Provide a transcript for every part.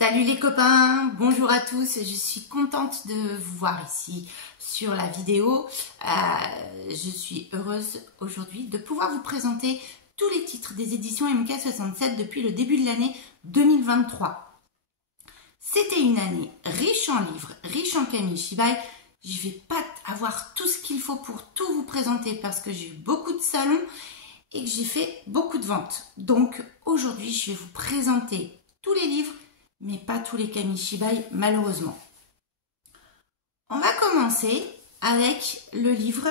Salut les copains, bonjour à tous, je suis contente de vous voir ici sur la vidéo. Je suis heureuse aujourd'hui de pouvoir vous présenter tous les titres des éditions MK67 depuis le début de l'année 2023. C'était une année riche en livres, riche en kamishibai. Je ne vais pas avoir tout ce qu'il faut pour tout vous présenter parce que j'ai eu beaucoup de salons et que j'ai fait beaucoup de ventes. Donc aujourd'hui, je vais vous présenter tous les livres mais pas tous les kamishibai malheureusement. On va commencer avec le livre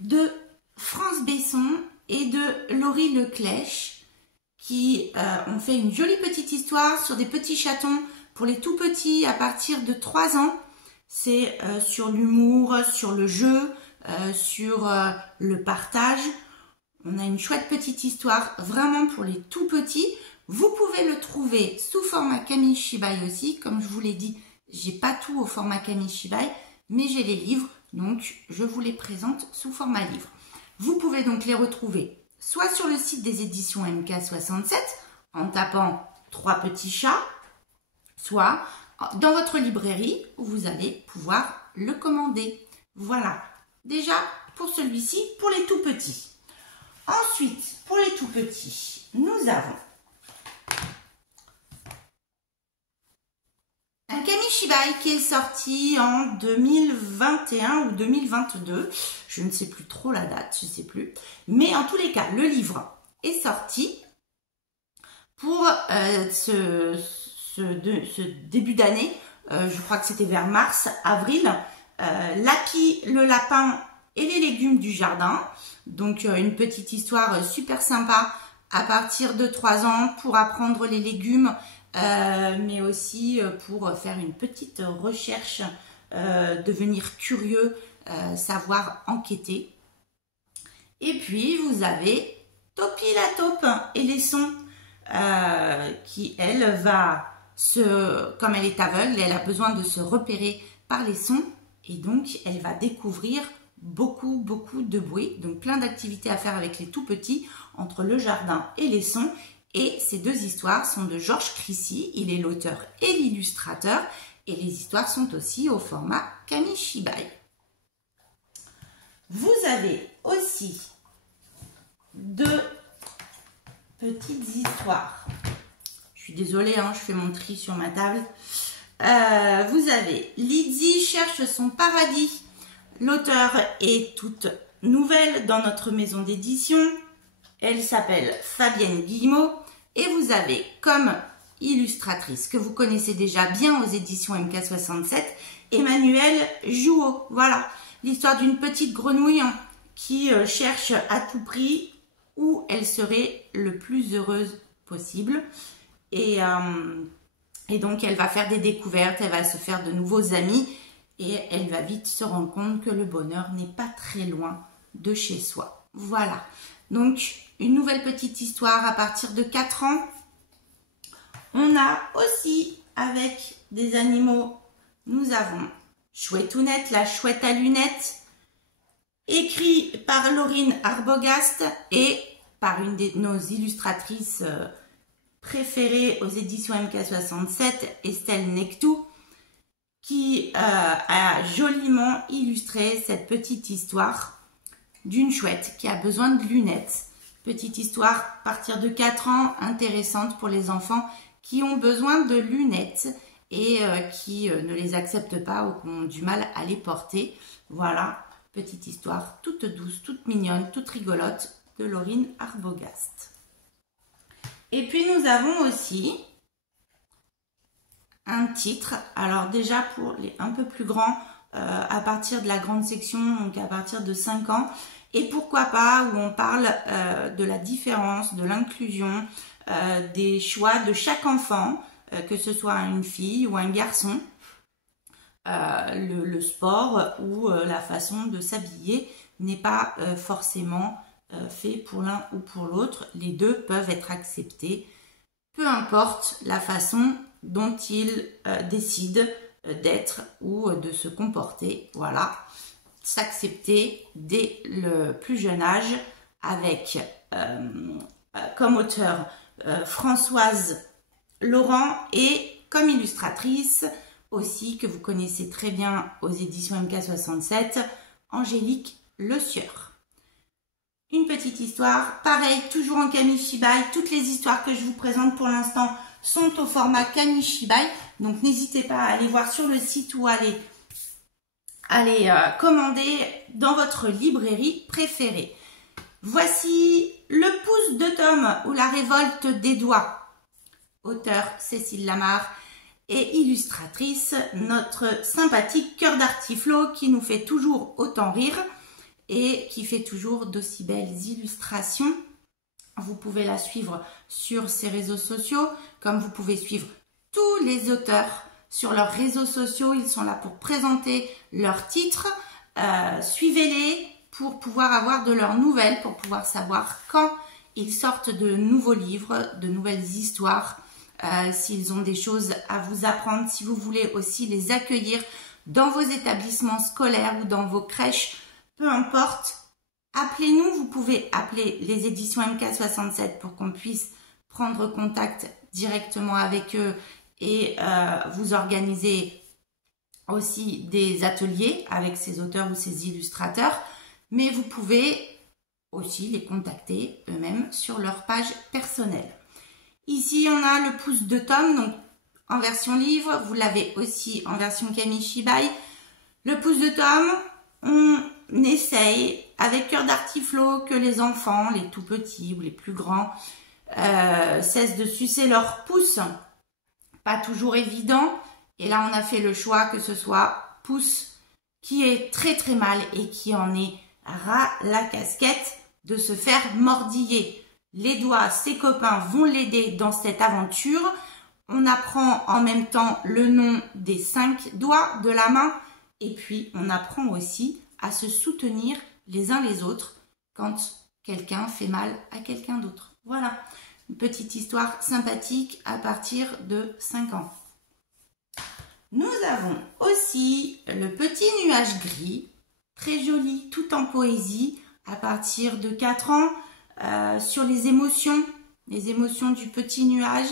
de France Besson et de Laurie Leclèche qui ont fait une jolie petite histoire sur des petits chatons pour les tout petits à partir de 3 ans. C'est sur l'humour, sur le jeu, sur le partage. On a une chouette petite histoire vraiment pour les tout petits. Vous pouvez le trouver sous format kamishibai aussi. Comme je vous l'ai dit, j'ai pas tout au format kamishibai, mais j'ai les livres, donc je vous les présente sous format livre. Vous pouvez donc les retrouver soit sur le site des éditions MK67 en tapant 3 petits chats, soit dans votre librairie où vous allez pouvoir le commander. Voilà, déjà pour celui-ci, pour les tout petits. Ensuite, pour les tout petits, nous avons un kamishibai qui est sorti en 2021 ou 2022. Je ne sais plus trop la date, je ne sais plus. Mais en tous les cas, le livre est sorti pour ce début d'année. Je crois que c'était vers mars, avril. Lucky, le lapin et les légumes du jardin. Donc une petite histoire super sympa à partir de 3 ans pour apprendre les légumes. Mais aussi pour faire une petite recherche, devenir curieux, savoir enquêter. Et puis vous avez Topi la taupe et les sons qui elle va comme elle est aveugle, elle a besoin de se repérer par les sons et donc elle va découvrir beaucoup de bruit, donc plein d'activités à faire avec les tout petits entre le jardin et les sons. Et ces 2 histoires sont de Georges Crissy, il est l'auteur et l'illustrateur, et les histoires sont aussi au format kamishibai. Vous avez aussi 2 petites histoires. Je suis désolée, hein, je fais mon tri sur ma table. Vous avez Lydie cherche son paradis. L'auteur est toute nouvelle dans notre maison d'édition. Elle s'appelle Fabienne Guillemot. Et vous avez comme illustratrice, que vous connaissez déjà bien aux éditions MK67, Emmanuelle Jouot. Voilà, l'histoire d'une petite grenouille qui cherche à tout prix où elle serait le plus heureuse possible. Et donc, elle va faire des découvertes, elle va se faire de nouveaux amis et elle va vite se rendre compte que le bonheur n'est pas très loin de chez soi. Voilà, donc une nouvelle petite histoire à partir de 4 ans. On a aussi, avec des animaux, nous avons Chouetounette, la chouette à lunettes, écrit par Laurine Arbogast et par une de nos illustratrices préférées aux éditions MK67, Estelle Nectou, qui a joliment illustré cette petite histoire d'une chouette qui a besoin de lunettes. Petite histoire à partir de 4 ans, intéressante pour les enfants qui ont besoin de lunettes et qui ne les acceptent pas ou qui ont du mal à les porter. Voilà, petite histoire toute douce, toute mignonne, toute rigolote de Laurine Arbogast. Et puis nous avons aussi un titre, alors déjà pour les un peu plus grands, à partir de la grande section, donc à partir de 5 ans, et pourquoi pas où on parle de la différence, de l'inclusion, des choix de chaque enfant, que ce soit une fille ou un garçon, le sport ou la façon de s'habiller n'est pas forcément fait pour l'un ou pour l'autre. Les 2 peuvent être acceptés, peu importe la façon dont ils décident d'être ou de se comporter. Voilà, s'accepter dès le plus jeune âge avec comme auteur Françoise Laurent et comme illustratrice aussi, que vous connaissez très bien aux éditions MK67, Angélique Le Sieur. Une petite histoire, pareil, toujours en Kamishibai. Toutes les histoires que je vous présente pour l'instant sont au format Kamishibai. Donc n'hésitez pas à aller voir sur le site ou aller commander dans votre librairie préférée. Voici Le pouce de Tom ou La révolte des doigts. Auteur Cécile Lamarre et illustratrice notre sympathique Cœur d'Artiflo qui nous fait toujours autant rire et qui fait toujours d'aussi belles illustrations. Vous pouvez la suivre sur ses réseaux sociaux, comme vous pouvez suivre tous les auteurs sur leurs réseaux sociaux. Ils sont là pour présenter leurs titres. Suivez-les pour pouvoir avoir de leurs nouvelles, pour pouvoir savoir quand ils sortent de nouveaux livres, de nouvelles histoires, s'ils ont des choses à vous apprendre, si vous voulez aussi les accueillir dans vos établissements scolaires ou dans vos crèches, peu importe. Appelez-nous, vous pouvez appeler les éditions MK67 pour qu'on puisse prendre contact directement avec eux et vous organiser aussi des ateliers avec ces auteurs ou ces illustrateurs. Mais vous pouvez aussi les contacter eux-mêmes sur leur page personnelle. Ici, on a Le pouce de Tom, donc en version livre. Vous l'avez aussi en version Kamishibai. Le pouce de Tom, on essaye avec Cœur d'Artiflo que les enfants, les tout petits ou les plus grands, cessent de sucer leur pouce. Pas toujours évident. Et là, on a fait le choix que ce soit pouce qui est très très mal et qui en est ras la casquette de se faire mordiller. Les doigts, ses copains vont l'aider dans cette aventure. On apprend en même temps le nom des 5 doigts de la main. Et puis, on apprend aussi à se soutenir les uns les autres quand quelqu'un fait mal à quelqu'un d'autre. Voilà, une petite histoire sympathique à partir de 5 ans. Nous avons aussi Le petit nuage gris, très joli, tout en poésie, à partir de 4 ans, sur les émotions du petit nuage.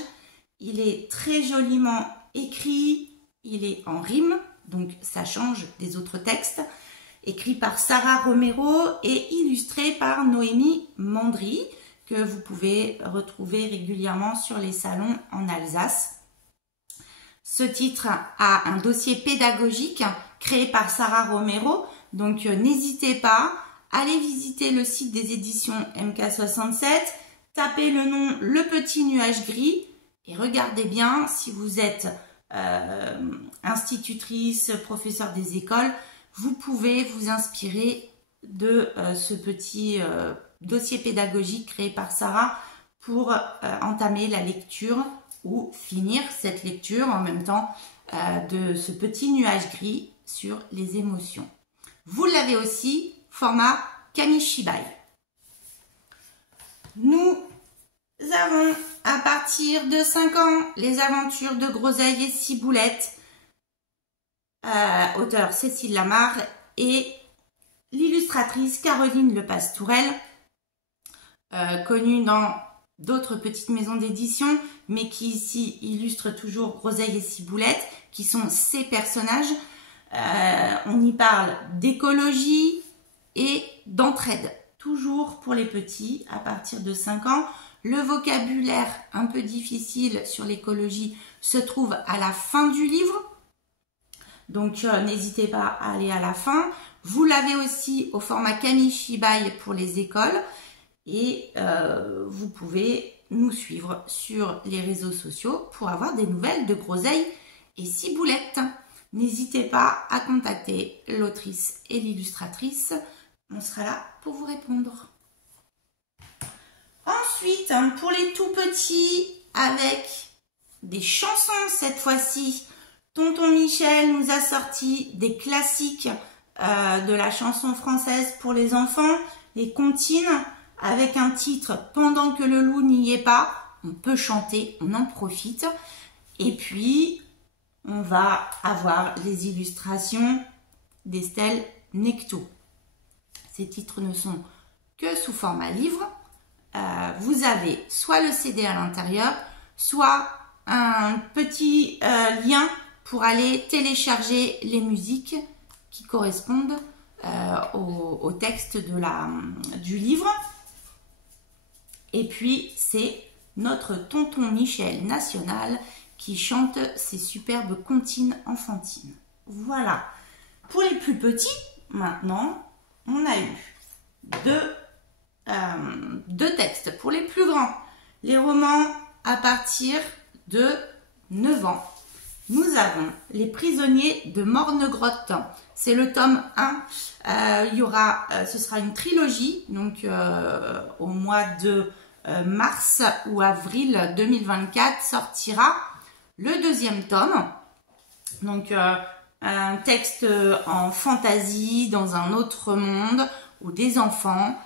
Il est très joliment écrit, il est en rime, donc ça change des autres textes, écrit par Sarah Romero et illustré par Noémie Mandry, que vous pouvez retrouver régulièrement sur les salons en Alsace. Ce titre a un dossier pédagogique créé par Sarah Romero, donc n'hésitez pas, allez visiter le site des éditions MK67, tapez le nom Le petit nuage gris et regardez bien si vous êtes institutrice, professeur des écoles, vous pouvez vous inspirer de ce petit dossier pédagogique créé par Sarah pour entamer la lecture ou finir cette lecture en même temps de ce petit nuage gris sur les émotions. Vous l'avez aussi, format Kamishibai. Nous avons à partir de 5 ans les aventures de Groseille et Ciboulette, auteur Cécile Lamarre et l'illustratrice Caroline Lepastourel, connue dans d'autres petites maisons d'édition, mais qui ici illustre toujours Groseille et Ciboulette, qui sont ces personnages. On y parle d'écologie et d'entraide, toujours pour les petits à partir de 5 ans. Le vocabulaire un peu difficile sur l'écologie se trouve à la fin du livre, donc n'hésitez pas à aller à la fin. Vous l'avez aussi au format Kamishibai pour les écoles et vous pouvez nous suivre sur les réseaux sociaux pour avoir des nouvelles de Groseille et Ciboulette. N'hésitez pas à contacter l'autrice et l'illustratrice, on sera là pour vous répondre. Ensuite, pour les tout petits, avec des chansons cette fois-ci, Tonton Michel nous a sorti des classiques de la chanson française pour les enfants, les comptines, avec un titre « Pendant que le loup n'y est pas », on peut chanter, on en profite. Et puis, on va avoir les illustrations d'Estelle Necto. Ces titres ne sont que sous format livre. Vous avez soit le CD à l'intérieur, soit un petit lien pour aller télécharger les musiques qui correspondent au texte du livre. Et puis, c'est notre tonton Michel National qui chante ces superbes comptines enfantines. Voilà. Pour les plus petits, maintenant, on a eu deux textes. Pour les plus grands, les romans à partir de 9 ans. Nous avons Les prisonniers de Morne-Grotte. C'est le tome 1. Ce sera une trilogie, donc au mois de mars ou avril 2024 sortira le deuxième tome. Donc un texte en fantaisie dans un autre monde où des enfants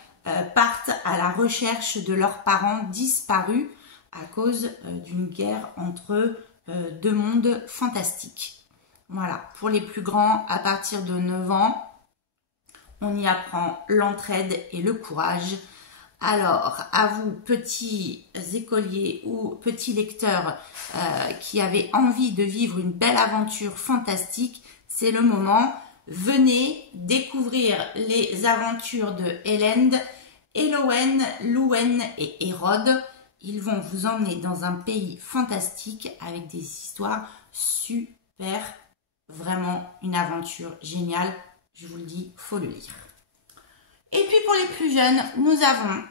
partent à la recherche de leurs parents disparus à cause d'une guerre entre deux mondes fantastiques. Voilà, pour les plus grands, à partir de 9 ans, on y apprend l'entraide et le courage. Alors, à vous, petits écoliers ou petits lecteurs qui avez envie de vivre une belle aventure fantastique, c'est le moment. Venez découvrir les aventures de Elend, Elowen, Louen et Hérode. Ils vont vous emmener dans un pays fantastique avec des histoires super, vraiment une aventure géniale. Je vous le dis, faut le lire. Et puis pour les plus jeunes, nous avons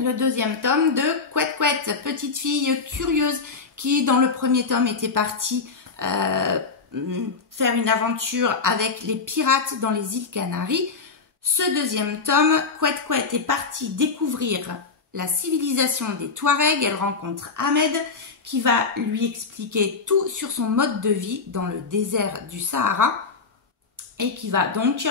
le deuxième tome de Couette Couette, petite fille curieuse qui dans le premier tome était partie faire une aventure avec les pirates dans les îles Canaries. Ce deuxième tome, Couette Couette est partie découvrir la civilisation des Touaregs. Elle rencontre Ahmed qui va lui expliquer tout sur son mode de vie dans le désert du Sahara et qui va donc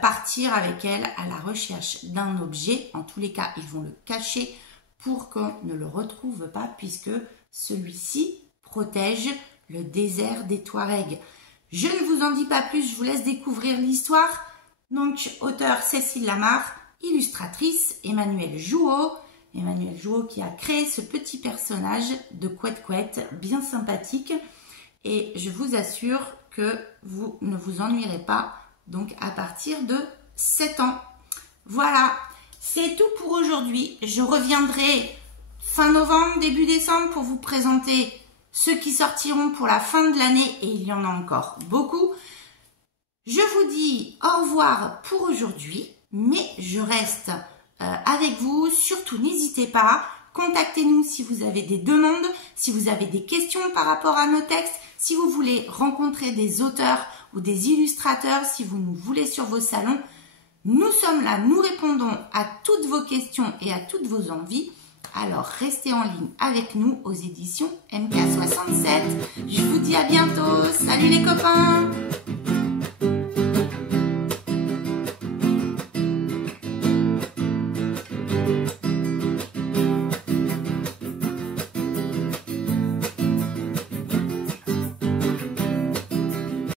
partir avec elle à la recherche d'un objet. En tous les cas, ils vont le cacher pour qu'on ne le retrouve pas puisque celui-ci protège le désert des Touaregs. Je ne vous en dis pas plus, je vous laisse découvrir l'histoire. Donc, auteur Cécile Lamarre, illustratrice Emmanuel Jouot. Emmanuel Jouot qui a créé ce petit personnage de Couette Couette, bien sympathique. Et je vous assure que vous ne vous ennuierez pas, donc à partir de 7 ans. Voilà, c'est tout pour aujourd'hui. Je reviendrai fin novembre, début décembre pour vous présenter ceux qui sortiront pour la fin de l'année et il y en a encore beaucoup. Je vous dis au revoir pour aujourd'hui, mais je reste avec vous. Surtout, n'hésitez pas, contactez-nous si vous avez des demandes, si vous avez des questions par rapport à nos textes, si vous voulez rencontrer des auteurs ou des illustrateurs, si vous nous voulez sur vos salons. Nous sommes là, nous répondons à toutes vos questions et à toutes vos envies. Alors, restez en ligne avec nous aux éditions MK67. Je vous dis à bientôt. Salut les copains!